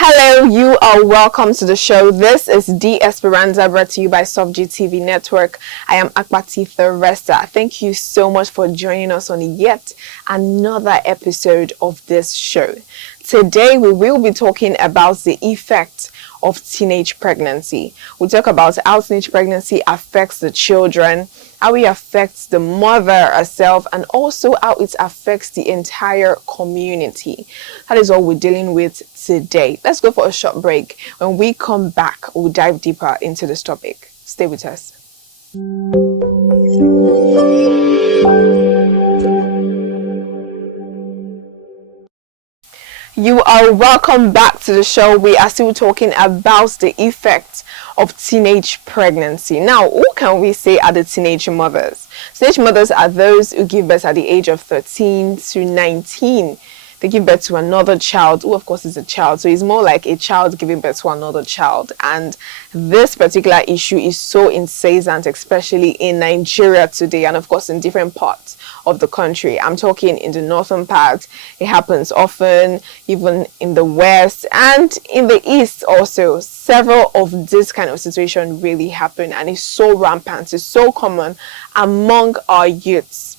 Hello, you are welcome to the show. This is D Esperanza, brought to you by SoftG TV Network. I am Akpati Theresa. Thank you so much for joining us on yet another episode of this show. Today, we will be talking about the effect of teenage pregnancy. We'll talk about how teenage pregnancy affects the children, how it affects the mother herself, and also how it affects the entire community. That is what we're dealing with today. Let's go for a short break. When we come back, we'll dive deeper into this topic. Stay with us. You are welcome back to the show. We are still talking about the effects of teenage pregnancy. Now, who can we say are the teenage mothers? Teenage mothers are those who give birth at the age of 13 to 19. They give birth to another child, who of course is a child. So it's more like a child giving birth to another child. And this particular issue is so incessant, especially in Nigeria today, and of course in different parts of the country. I'm talking in the northern part. It happens often, even in the west and in the east also. Several of this kind of situation really happen, and it's so rampant, it's so common among our youths.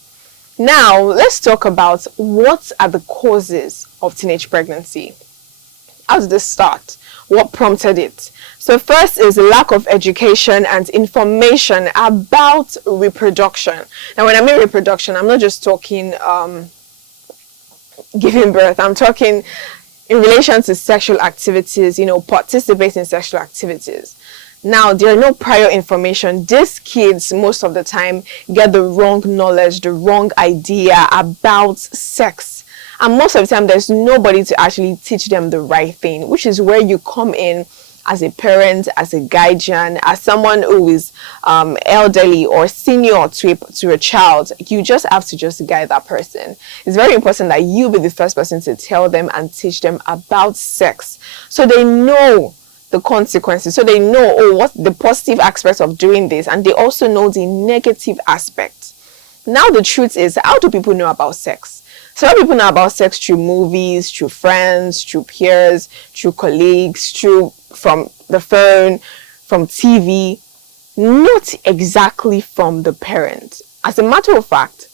Now, let's talk about what are the causes of teenage pregnancy. How did this start? What prompted it? So first is lack of education and information about reproduction. Now, when I mean reproduction, I'm not just talking giving birth. I'm talking in relation to sexual activities, participating in sexual activities. Now, there are no prior information. These kids, most of the time, get the wrong knowledge, the wrong idea about sex. And most of the time, there's nobody to actually teach them the right thing, which is where you come in as a parent, as a guardian, as someone who is elderly or senior to a child. You just have to just guide that person. It's very important that you be the first person to tell them and teach them about sex, so they know the consequences, so they know what the positive aspects of doing this, and they also know the negative aspects. Now the truth is, how do people know about sex? Some people know about sex through movies, through friends, through peers, through colleagues, from the phone, from TV, not exactly from the parent. As a matter of fact,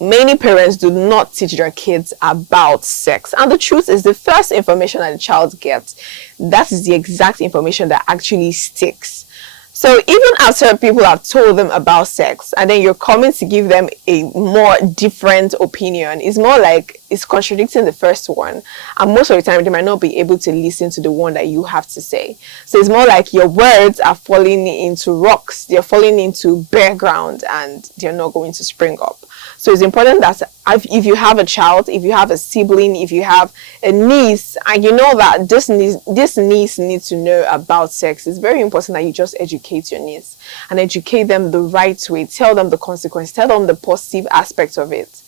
many parents do not teach their kids about sex. And the truth is, the first information that the child gets, that is the exact information that actually sticks. So even after people have told them about sex, and then you're coming to give them a more different opinion, it's more like it's contradicting the first one. And most of the time, they might not be able to listen to the one that you have to say. So it's more like your words are falling into rocks. They're falling into bare ground, and they're not going to spring up. So it's important that if you have a child, if you have a sibling, if you have a niece, and you know that this niece needs to know about sex, it's very important that you just educate your niece and educate them the right way. Tell them the consequence. Tell them the positive aspects of it.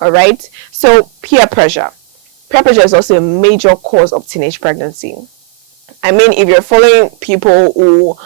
All right? So peer pressure. Peer pressure is also a major cause of teenage pregnancy. I mean, if you're following people who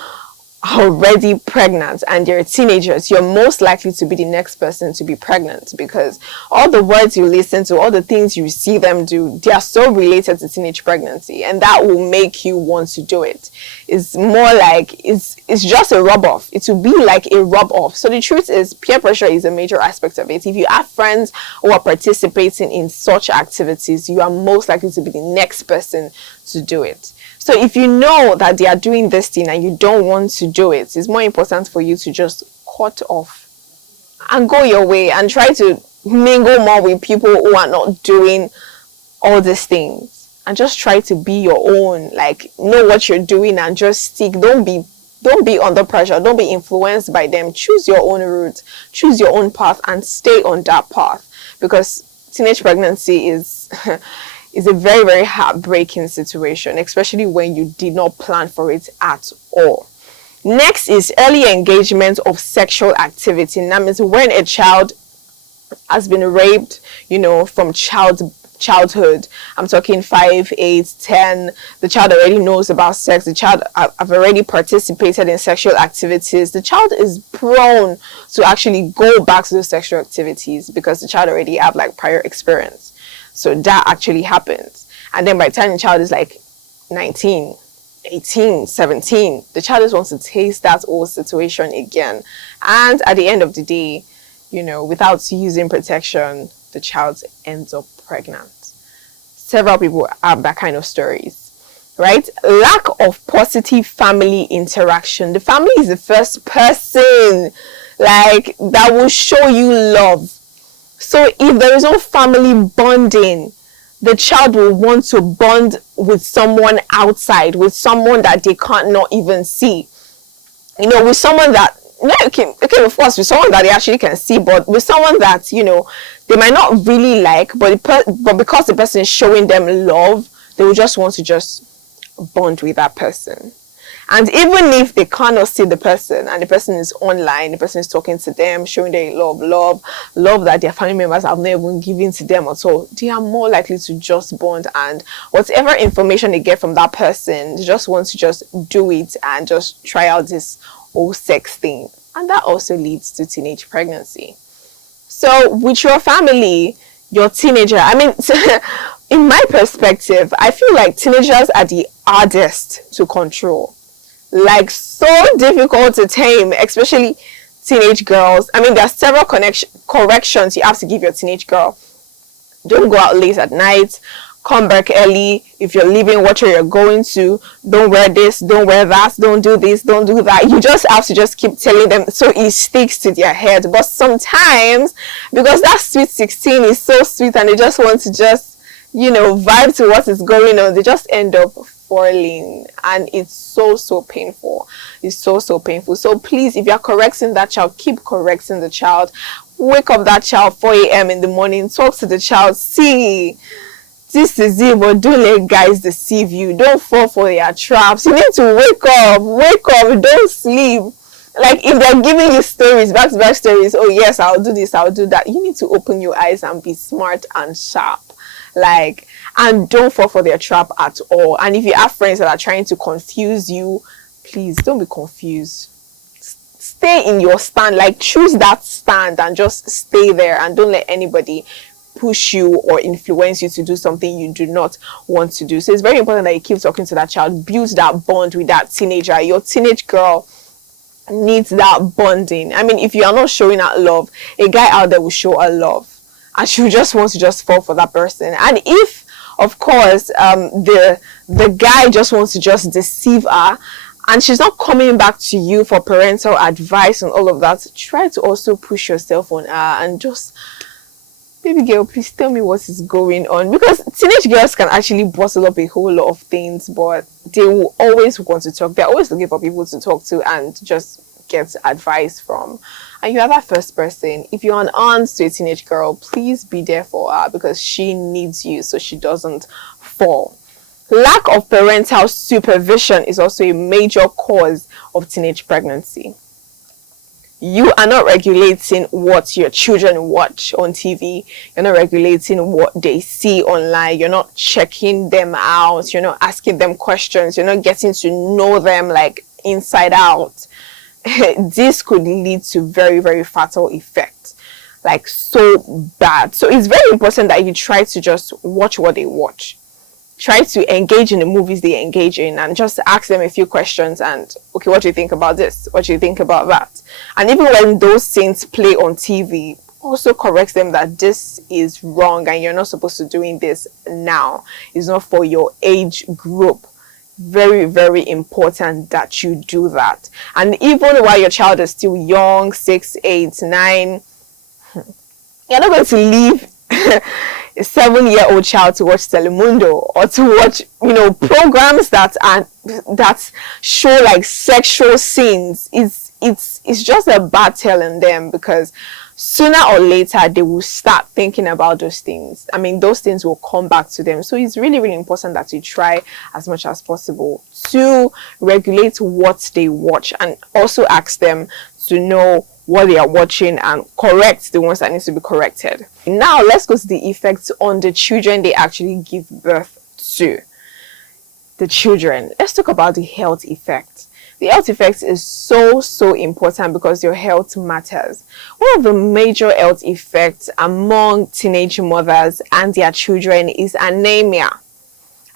already pregnant and you're teenagers, you're most likely to be the next person to be pregnant, because all the words you listen to, all the things you see them do, they are so related to teenage pregnancy, and that will make you want to do it. It's more like it's just a rub-off. It will be like a rub-off. So the truth is, peer pressure is a major aspect of it. If you have friends who are participating in such activities, you are most likely to be the next person to do it. So if you know that they are doing this thing and you don't want to do it, it's more important for you to just cut off and go your way and try to mingle more with people who are not doing all these things, and just try to be your own, like know what you're doing and just stick. Don't be under pressure. Don't be influenced by them. Choose your own route, choose your own path, and stay on that path, because teenage pregnancy is is a very, very heartbreaking situation, especially when you did not plan for it at all. Next is early engagement of sexual activity. And that means when a child has been raped, from childhood. I'm talking 5, 8, 10. The child already knows about sex. The child have already participated in sexual activities. The child is prone to actually go back to those sexual activities because the child already have prior experience. So that actually happens. And then by the time the child is 19, 18, 17. The child just wants to taste that old situation again. And at the end of the day, without using protection, the child ends up pregnant. Several people have that kind of stories, right? Lack of positive family interaction. The family is the first person that will show you love. So if there is no family bonding, the child will want to bond with someone outside, with someone that they can't not even see. With someone that, okay, of course, with someone that they actually can see, but with someone that, they might not really like, but because the person is showing them love, they will just want to just bond with that person. And even if they cannot see the person and the person is online, the person is talking to them, showing them love that their family members have not even given to them at all, they are more likely to just bond, and whatever information they get from that person, they just want to just do it and just try out this whole sex thing. And that also leads to teenage pregnancy. So with your family, your teenager, in my perspective, I feel like teenagers are the hardest to control. So difficult to tame, especially teenage girls. There are several corrections you have to give your teenage girl. Don't go out late at night. Come back early. If you're leaving, watch where you're going to. Don't wear this, don't wear that, don't do this, don't do that. You just have to just keep telling them so it sticks to their head. But sometimes, because that sweet 16 is so sweet and they just want to just, vibe to what is going on, they just end up falling, and it's so painful. It's so painful. So please, if you're correcting that child, keep correcting the child. Wake up that child 4 a.m. in the morning, talk to the child, see, this is it, but don't let guys deceive you. Don't fall for their traps. You need to wake up, don't sleep. If they're giving you stories, back-to-back stories, oh yes, I'll do this, I'll do that, you need to open your eyes and be smart and sharp. And don't fall for their trap at all. And if you have friends that are trying to confuse you, please don't be confused. Stay in your stand. Choose that stand and just stay there, and don't let anybody push you or influence you to do something you do not want to do. So it's very important that you keep talking to that child, build that bond with that teenager. Your teenage girl needs that bonding. If you are not showing her love, a guy out there will show her love, and she just wants to just fall for that person. And if, of course, the guy just wants to just deceive her, and she's not coming back to you for parental advice and all of that, try to also push yourself on her and just, baby girl, please tell me what is going on. Because teenage girls can actually bottle up a whole lot of things, but they will always want to talk. They're always looking for people to talk to and just get advice from. And you are that first person. If you're an aunt to a teenage girl, please be there for her, because she needs you so she doesn't fall. Lack of parental supervision is also a major cause of teenage pregnancy. You are not regulating what your children watch on TV. You're not regulating what they see online. You're not checking them out. You're not asking them questions. You're not getting to know them inside out. This could lead to very, very fatal effects, so bad. So it's very important that you try to just watch what they watch. Try to engage in the movies they engage in, and just ask them a few questions and, okay, what do you think about this? What do you think about that? And even when those things play on TV, also correct them that this is wrong and you're not supposed to be doing this now. It's not for your age group. Very, very important that you do that. And even while your child is still young, 6, 8, 9, you're not going to leave a 7-year-old child to watch Telemundo or to watch, programs that show sexual scenes. It's just a bad telling them, because sooner or later they will start thinking about those things. Those things will come back to them. So it's really, really important that you try as much as possible to regulate what they watch, and also ask them to know what they are watching and correct the ones that need to be corrected. Now let's go to the effects on the children they actually give birth to. The children. Let's talk about the health effect. The health effect is so important, because your health matters. One of the major health effects among teenage mothers and their children is anemia.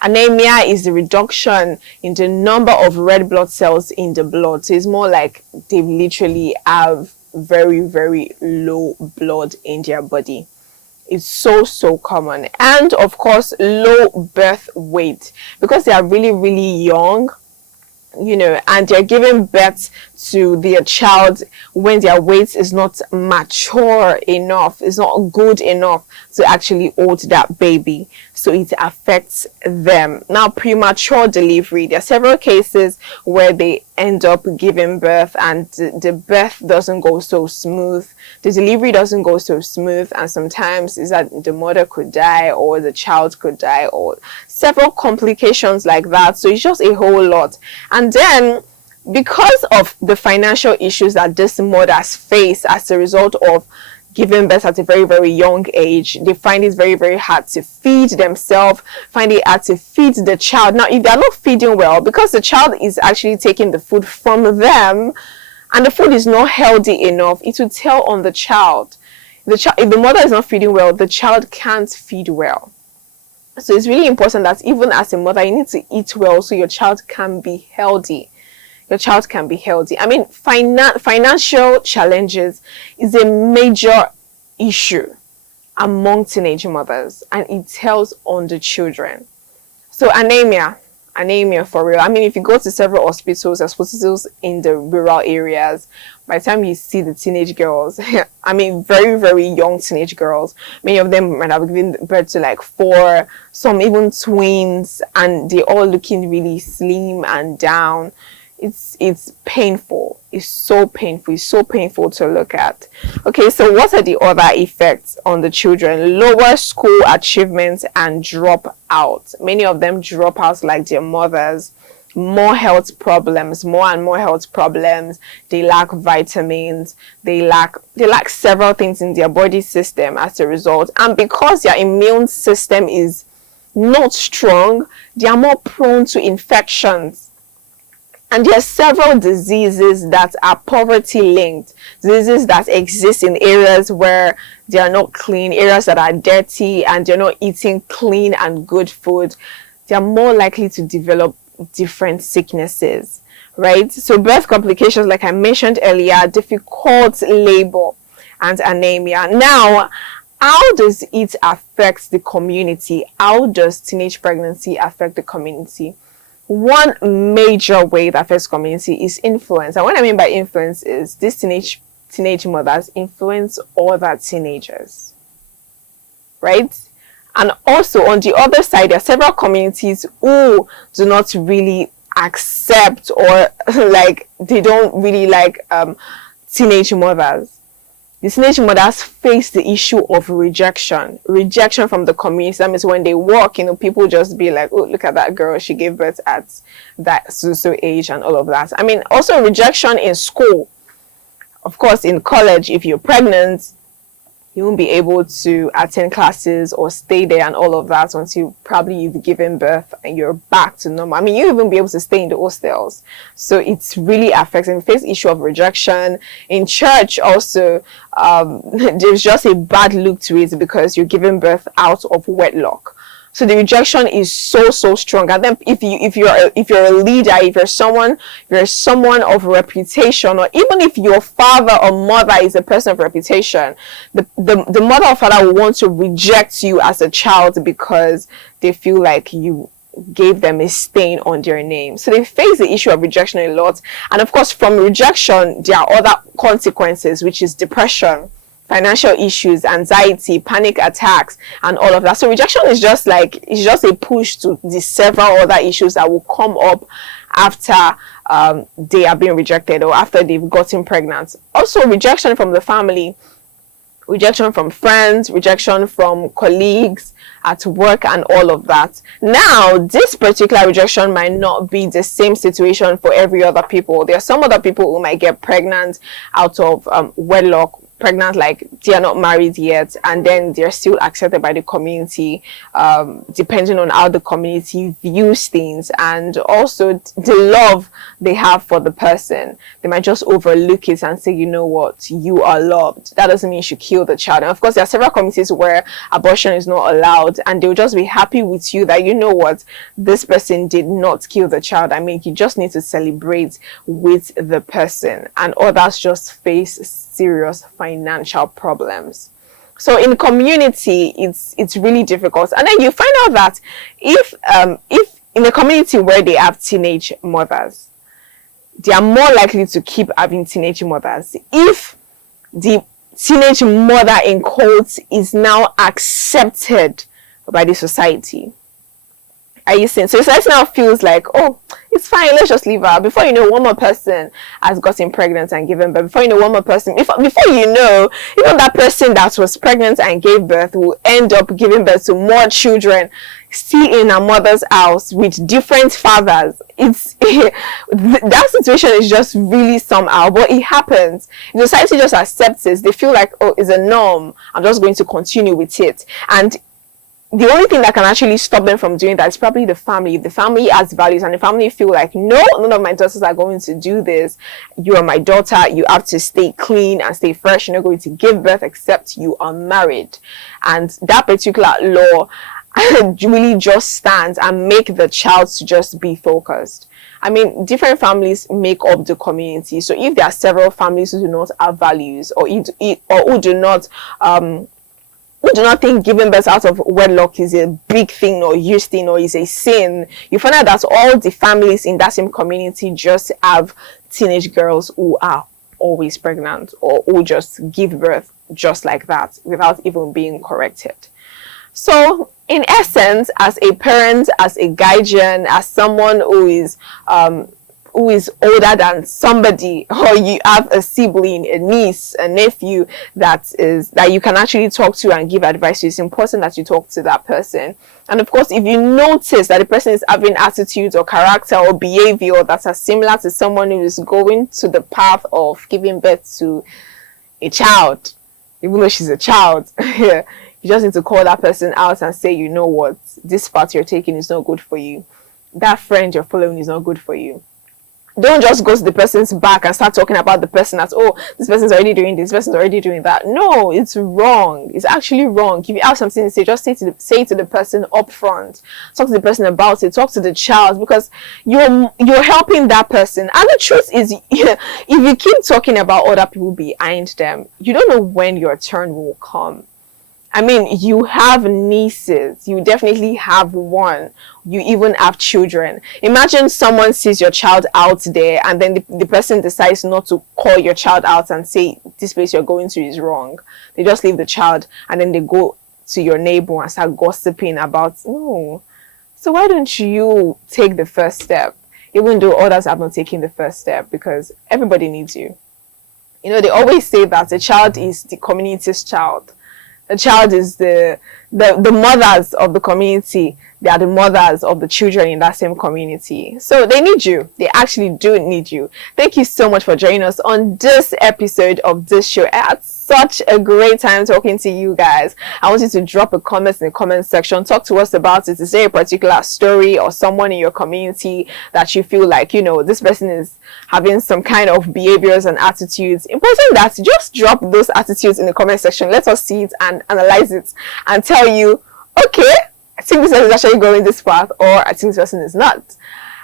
Anemia is the reduction in the number of red blood cells in the blood. So it's more like they literally have very, very low blood in their body. It's so common. And of course, low birth weight, because they are really, really young, and they're giving birth to their child when their weight is not mature enough, it's not good enough to actually hold that baby. So it affects them. Now, premature delivery, there are several cases where they end up giving birth and the birth doesn't go so smooth. The delivery doesn't go so smooth, and sometimes is that the mother could die or the child could die, or several complications like that. So it's just a whole lot. And then, because of the financial issues that these mothers face as a result of giving birth at a very, very young age, they find it very, very hard to feed themselves, find it hard to feed the child. Now, if they're not feeding well, because the child is actually taking the food from them, and the food is not healthy enough, it will tell on the child. If the mother is not feeding well, the child can't feed well. So it's really important that even as a mother, you need to eat well so your child can be healthy. Your child can be healthy. I mean, financial challenges is a major issue among teenage mothers, and it tells on the children. So anemia for real. I mean, if you go to several hospitals in the rural areas, by the time you see the teenage girls, I mean, very, very young teenage girls, many of them might have given birth to like 4, some even twins, and they're all looking really slim and down. It's painful. It's so painful to look at. Okay, so what are the other effects on the children? Lower school achievements and drop out. Many of them drop out like their mothers. More health problems, more and more health problems. They lack vitamins. They lack several things in their body system as a result. And because their immune system is not strong, they are more prone to infections. And there are several diseases that are poverty linked, diseases that exist in areas where they are not clean, areas that are dirty, and they're not eating clean and good food. They are more likely to develop different sicknesses, right? So birth complications, like I mentioned earlier, difficult labor and anemia. Now, how does it affect the community? How does teenage pregnancy affect the community? One major way that affects community is influence. And what I mean by influence is these teenage mothers influence other teenagers, right? And also on the other side, there are several communities who do not really accept, or like they don't really like teenage mothers. The teenage mothers face the issue of rejection from the community. That means when they walk, people just be like, oh, look at that girl, she gave birth at that so age and all of that. I mean, also rejection in school. Of course, in college, if you're pregnant, you won't be able to attend classes or stay there and all of that until probably you've given birth and you're back to normal. I mean, you won't even be able to stay in the hostels. So it's really affecting. We face issue of rejection. In church also, there's just a bad look to it because you're giving birth out of wedlock. So the rejection is so strong. And then if you're a leader, if you're someone of reputation, or even if your father or mother is a person of reputation, the mother or father will want to reject you as a child because they feel like you gave them a stain on their name. So they face the issue of rejection a lot. And of course, from rejection, there are other consequences, which is depression, financial issues, anxiety, panic attacks, and all of that. So rejection is just a push to the several other issues that will come up after they are being rejected or after they've gotten pregnant. Also, rejection from the family, rejection from friends, rejection from colleagues at work, and all of that. Now, this particular rejection might not be the same situation for every other people. There are some other people who might get pregnant out of wedlock pregnant, like they are not married yet, and then they're still accepted by the community, depending on how the community views things, and also the love they have for the person. They might just overlook it and say, you know what, you are loved. That doesn't mean you should kill the child. And of course, there are several communities where abortion is not allowed, and they'll just be happy with you that, you know what, this person did not kill the child. I mean, you just need to celebrate with the person, and others just face serious financial problems. So in community, it's really difficult. And then you find out that if in a community where they have teenage mothers, they are more likely to keep having teenage mothers if the teenage mother in quotes is now accepted by the society. Are you seeing? So society now feels like, oh, it's fine, let's just leave her. Before you know, one more person has gotten pregnant and given birth. Before you know, one more person, before you know, even that person that was pregnant and gave birth will end up giving birth to more children, still in her mother's house with different fathers. It's that situation is just really somehow, but it happens. The society just accepts it. They feel like, oh, it's a norm, I'm just going to continue with it. And the only thing that can actually stop them from doing that is probably the family. If the family has values and the family feel like, no, none of my daughters are going to do this. You are my daughter. You have to stay clean and stay fresh. You're not going to give birth except you are married. And that particular law really just stands and make the child to just be focused. I mean, different families make up the community. So if there are several families who do not have values, or who do not think giving birth out of wedlock is a big thing or huge thing or is a sin, you find out that all the families in that same community just have teenage girls who are always pregnant, or who just give birth just like that without even being corrected. So in essence, as a parent, as a guardian, as someone who is older than somebody, or you have a sibling, a niece, a nephew that you can actually talk to and give advice to, it's important that you talk to that person. And of course, if you notice that the person is having attitudes or character or behavior that are similar to someone who is going to the path of giving birth to a child, even though she's a child, you just need to call that person out and say, you know what, this path you're taking is not good for you. That friend you're following is not good for you. Don't just go to the person's back and start talking about the person as, oh, this person's already doing this, this person's already doing that. No, it's wrong. It's actually wrong. If you have something to say, just say to the person up front. Talk to the person about it. Talk to the child, because you're helping that person. And the truth is, if you keep talking about other people behind them, you don't know when your turn will come. I mean, you have nieces, you definitely have one, you even have children. Imagine someone sees your child out there, and then the person decides not to call your child out and say, this place you're going to is wrong. They just leave the child, and then they go to your neighbor and start gossiping about, no. So why don't you take the first step, even though others have not taken the first step, because everybody needs you. You know, they always say that the child is the community's child. The child is the mothers of the community. They are the mothers of the children in that same community. So they need you. They actually do need you. Thank you so much for joining us on this episode of this show. I had such a great time talking to you guys. I want you to drop a comment in the comment section. Talk to us about it. Is there a particular story or someone in your community that you feel like, you know, this person is having some kind of behaviors and attitudes? Important that just drop those attitudes in the comment section. Let us see it and analyze it and tell you, okay, I think this person is actually going this path, or I think this person is not.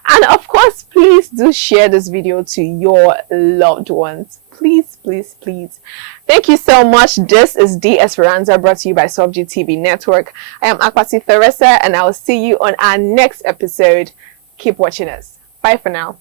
And of course, please do share this video to your loved ones. Please, please, please. Thank you so much. This is The Esperanza, brought to you by SoftG TV Network. I am Akpati Theresa, and I will see you on our next episode. Keep watching us. Bye for now.